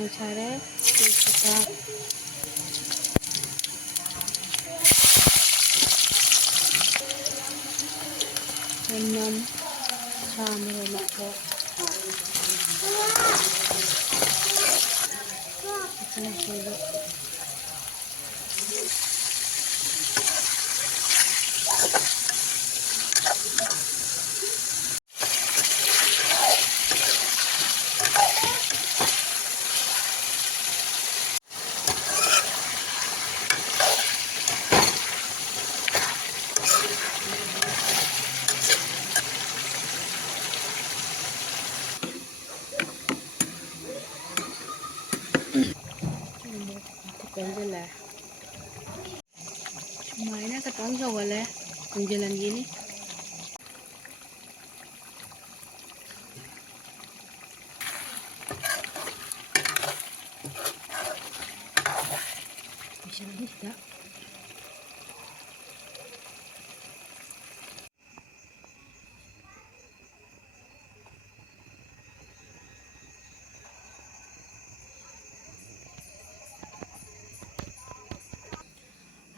ang sare, at lemon sama na po. Ito na sulo. Pendela. Kumain na katong sa wala. Ang jalan gini. Bisa lagi tidak?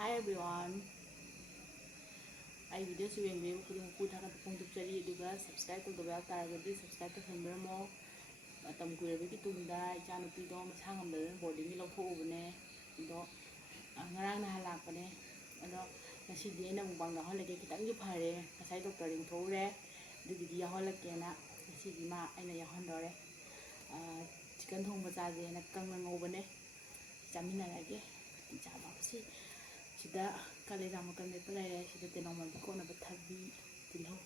Hi everyone. Ay video si Wengwe ko yung puta ka pong tupsari duga subscribe to the bell taragadi subscribe to Hamber mo matam kuirabiki tunda ichano pido masang amdal boarding ni lawphobne do ngarang na halakpane ado nasidi na mubang ga holake kitang gi phare kasai doctor ring thore dugidi ya holake na nasidi ma aina ya hondore chicken thongba chaje na kangna ngobane chamina lage chama si sida kalera makan de pelai sida tenong mandi ko na bathabi tilho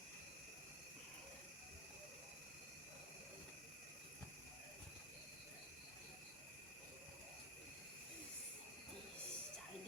chai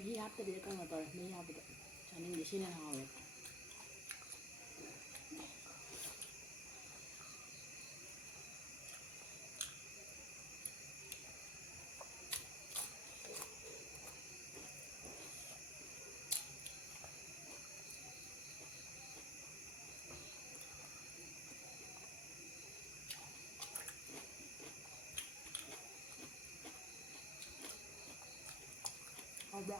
May hapde ka nga tor may hapde chaning di sina hawe Abra.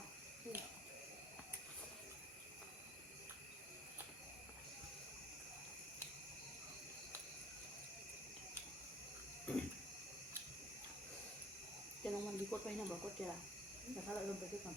Tenong mandi ko pa na ba ko kaya nakala lang pwede kan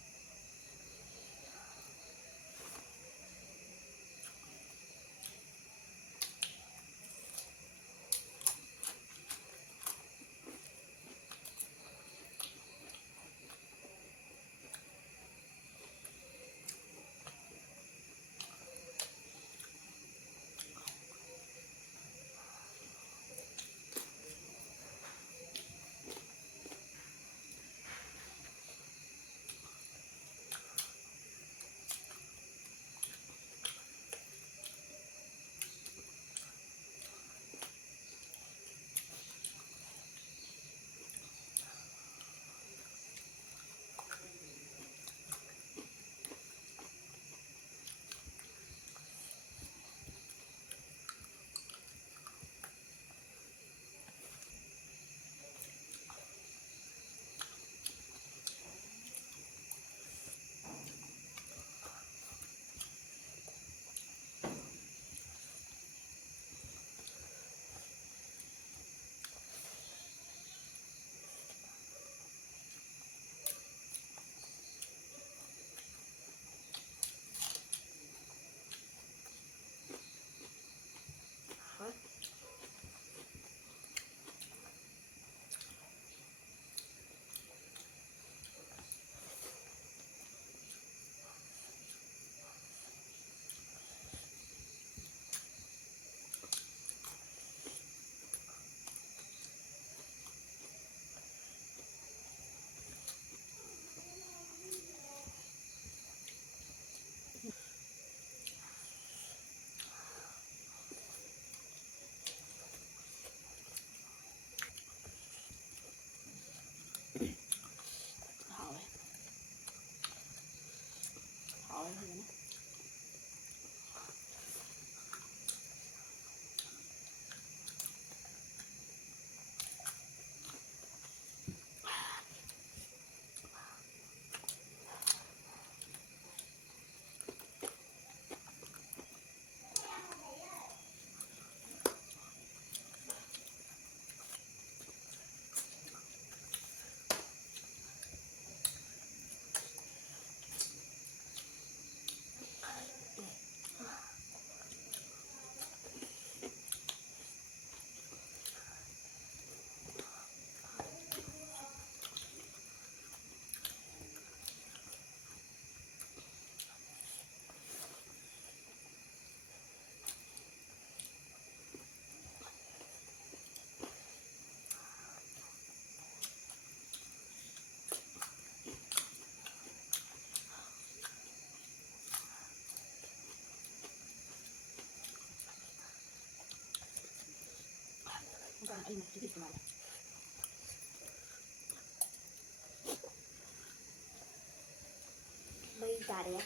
ꯆꯥꯔꯦ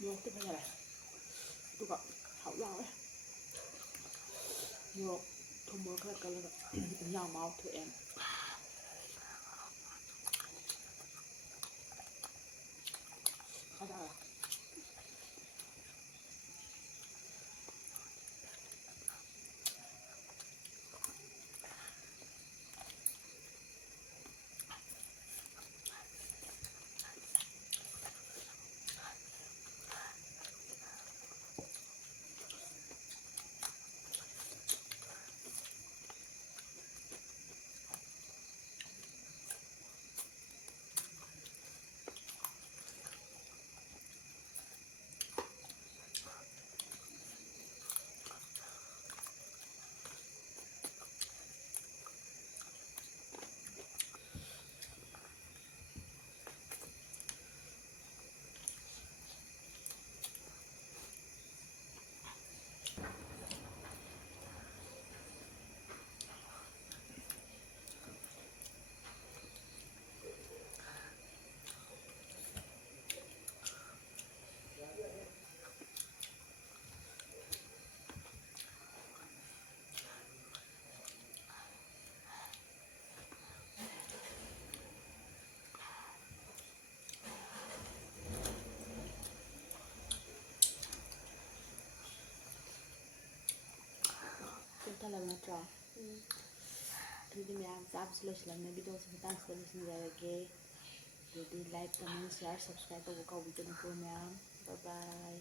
ꯃꯣꯔꯣꯛꯇꯤ ꯐꯖꯔꯦ ꯑꯗꯨꯒ ꯍꯥꯎ ꯌꯥꯎꯋꯦ ꯃꯣꯔꯣꯛ ꯊꯨꯝ ꯃꯣꯔꯣꯛ ꯈꯔ ꯀꯜꯂꯒ ꯏꯟꯖꯥꯡ ꯃꯍꯥꯎ ꯊꯣꯛꯑꯦ ꯐꯖꯔꯦ ꯊꯜꯂꯕ ꯅꯠꯇ꯭ꯔꯣ ꯑꯗꯨꯗꯤ ꯃꯌꯥꯝ ꯆꯥꯕꯁꯨ ꯂꯣꯏꯁꯤꯜꯂꯝꯃꯦ ꯚꯤꯗꯤꯑꯣꯁꯤ ꯃꯇꯥꯡꯁꯤꯗ ꯂꯣꯏꯁꯤꯟꯖꯔꯒꯦ ꯑꯗꯨꯗꯤ ꯂꯥꯏꯛ ꯀꯃꯦꯟ ꯁꯤꯌꯥꯔ ꯁꯕꯁꯀ꯭ꯔꯥꯏꯕ ꯇꯧꯕ ꯀꯥꯎꯕꯤꯒꯅꯨꯀꯣ ꯃꯌꯥꯝ ꯕꯥꯏ ꯕꯥꯏ